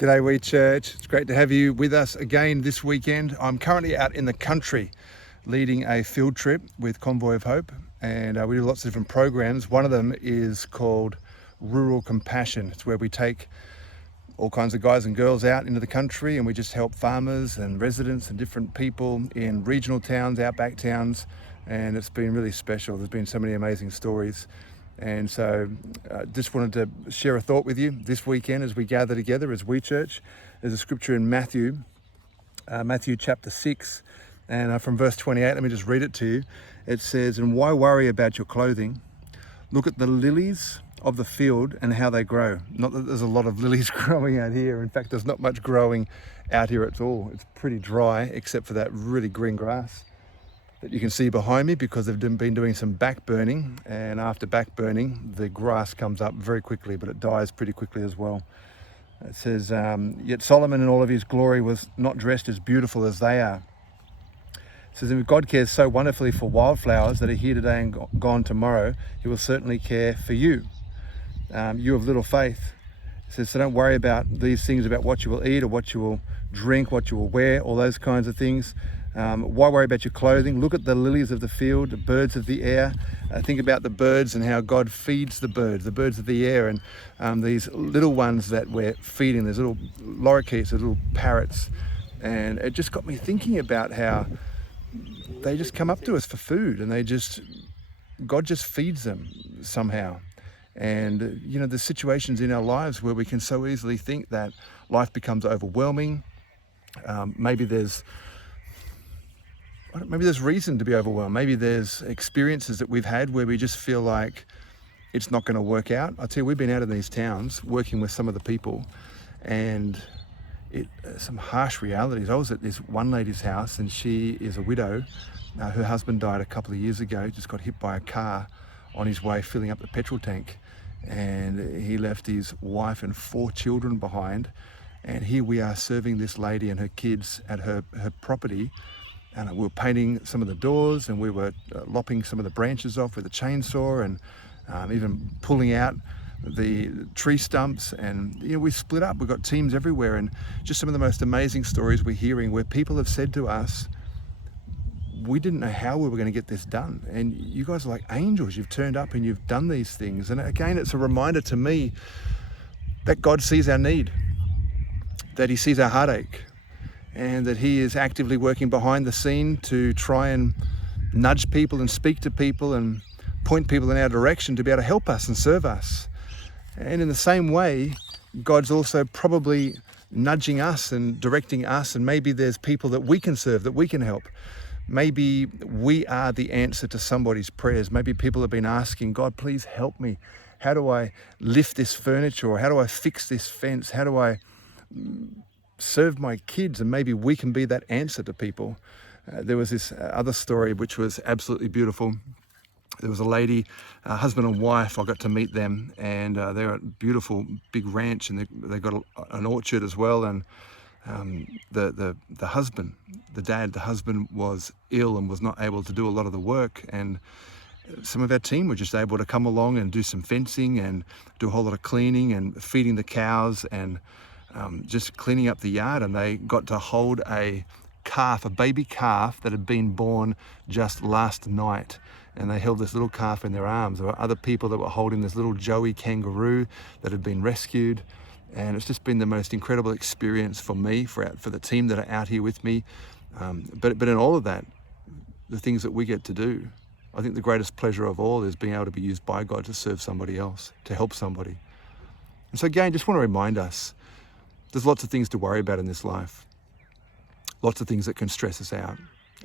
G'day We Church, it's great to have you with us again this weekend. I'm currently out in the country leading a field trip with Convoy of Hope, and we do lots of different programs. One of them is called Rural Compassion. It's where we take all kinds of guys and girls out into the country and we just help farmers and residents and different people in regional towns, outback towns, and it's been really special. There's been so many amazing stories. And so just wanted to share a thought with you this weekend as we gather together as We Church. There's a scripture in Matthew chapter 6, and from verse 28, let me just read it to you. It says, "And why worry about your clothing? Look at the lilies of the field and how they grow." Not that there's a lot of lilies growing out here. In fact, there's not much growing out here at all. It's pretty dry except for that really green grass that you can see behind me, because they've been doing some back burning, and after back burning the grass comes up very quickly, but it dies pretty quickly as well. It says, "Yet Solomon in all of his glory was not dressed as beautiful as they are." It says, "If God cares so wonderfully for wildflowers that are here today and gone tomorrow, he will certainly care for you, you of little faith." It says, "So don't worry about these things, about what you will eat or what you will drink, what you will wear, all those kinds of things. Why worry about your clothing? Look at the lilies of the field, the birds of the air." Think about the birds and how God feeds the birds of the air, and these little ones that we're feeding, these little lorikeets, little parrots. And it just got me thinking about how they just come up to us for food, and God just feeds them somehow. And you know, there's situations in our lives where we can so easily think that life becomes overwhelming. Maybe there's reason to be overwhelmed. Maybe there's experiences that we've had where we just feel like it's not going to work out. I tell you, we've been out in these towns working with some of the people, and some harsh realities. I was at this one lady's house, and she is a widow. Her husband died a couple of years ago, just got hit by a car on his way filling up the petrol tank, and he left his wife and 4 children behind. And here we are serving this lady and her kids at her property. And we were painting some of the doors, and we were lopping some of the branches off with a chainsaw, and even pulling out the tree stumps. And you know, we split up. We've got teams everywhere, and just some of the most amazing stories we're hearing where people have said to us, "We didn't know how we were going to get this done, and you guys are like angels. You've turned up and you've done these things." And again, it's a reminder to me that God sees our need, that he sees our heartache, and that he is actively working behind the scene to try and nudge people and speak to people and point people in our direction to be able to help us and serve us. And in the same way, God's also probably nudging us and directing us, and maybe there's people that we can serve, that we can help. Maybe we are the answer to somebody's prayers. Maybe people have been asking, "God, please help me. How do I lift this furniture? Or how do I fix this fence? How do I serve my kids?" And maybe we can be that answer to people. There was this other story which was absolutely beautiful. There was a lady, husband and wife. I got to meet them, and they're at a beautiful big ranch, and they got an orchard as well. And the husband, the husband was ill and was not able to do a lot of the work, and some of our team were just able to come along and do some fencing and do a whole lot of cleaning and feeding the cows and just cleaning up the yard. And they got to hold a baby calf that had been born just last night, and they held this little calf in their arms. There were other people that were holding this little joey kangaroo that had been rescued, and it's just been the most incredible experience for me, for the team that are out here with me. But in all of that, the things that we get to do, I think the greatest pleasure of all is being able to be used by God to serve somebody else, to help somebody. And so again, just want to remind us, there's lots of things to worry about in this life. Lots of things that can stress us out.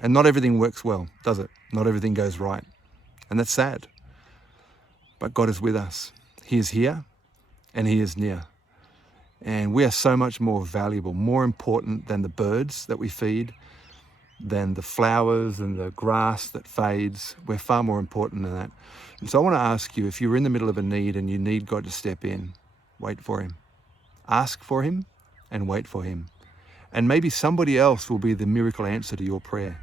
And not everything works well, does it? Not everything goes right. And that's sad. But God is with us. He is here and he is near. And we are so much more valuable, more important than the birds that we feed, than the flowers and the grass that fades. We're far more important than that. And so I want to ask you, if you're in the middle of a need and you need God to step in, wait for him. Ask for him and wait for him. And maybe somebody else will be the miracle answer to your prayer.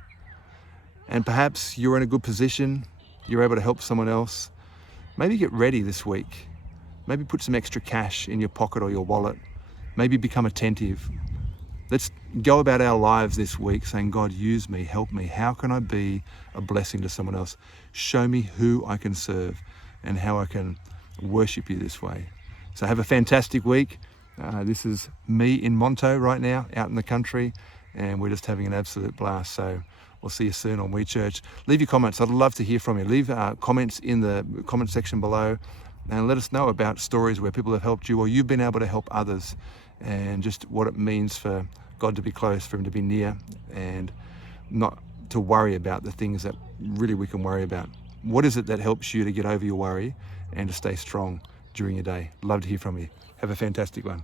And perhaps you're in a good position, you're able to help someone else. Maybe get ready this week. Maybe put some extra cash in your pocket or your wallet Maybe become attentive. Let's go about our lives this week saying, God, use me, help me. How can I be a blessing to someone else? Show me who I can serve and how I can worship you this way. So have a fantastic week. This is me in Monto right now, out in the country, and we're just having an absolute blast. So we'll see you soon on WeChurch. Leave your comments. I'd love to hear from you. Leave comments in the comment section below and let us know about stories where people have helped you or you've been able to help others, and just what it means for God to be close, for him to be near, and not to worry about the things that really we can worry about. What is it that helps you to get over your worry and to stay strong during your day? Love to hear from you. Have a fantastic one.